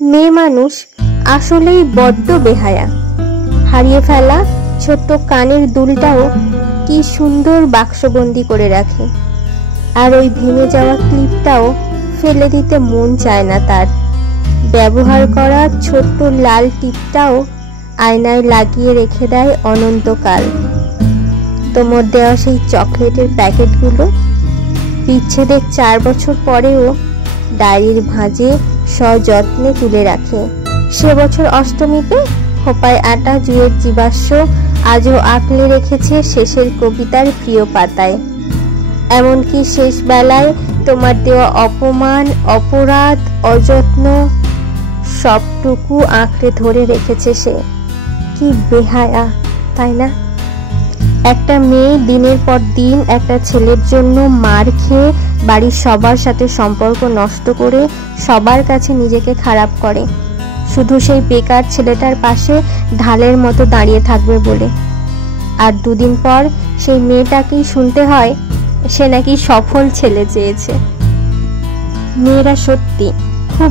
মেয়ে মানুষ আসলেই বড্ড বেহায়া। হারিয়ে ফেলা ছোট্ট কানের দুলটাও কি সুন্দর বাক্সবন্দি করে রাখে, আর ওই ভেঙে যাওয়া ক্লিপটাও ফেলে দিতে মন চায় না তার। ব্যবহার করা ছোট্ট লাল টিপটাও আয়নায় লাগিয়ে রেখে দেয় অনন্তকাল। তোমার দেওয়া সেই চকলেটের প্যাকেটগুলো বিচ্ছেদের 4 বছর পরেও ডায়েরির ভাঁজে সযত্নে তুলে রাখে। সে বছর অষ্টমীতে খোপায় আটা জুয়ের জীবাশ্ম আজও আঁকলে রেখেছে শেষের কবিতার প্রিয় পাতায়। এমনকি শেষ বেলায় তোমার দেওয়া অপমান, অপরাধ, অযত্ন সবটুকু আঁকড়ে ধরে রেখেছে সে। কি বেহায়া, তাই না? একটা মেয়ে দিনের পর দিন একটা ছেলের জন্য মার খেয়ে বাড়ির সবার সাথে সম্পর্ক নষ্ট করে সবার কাছে নিজেকে খারাপ করে, শুধু সেই বেকার ছেলেটার পাশে ঢালের মতো দাঁড়িয়ে থাকবে বলে। আর দুদিন পর সেই মেয়েটাকেই শুনতে হয় সে নাকি সফল ছেলে চেয়েছে। মেয়েরা সত্যি খুব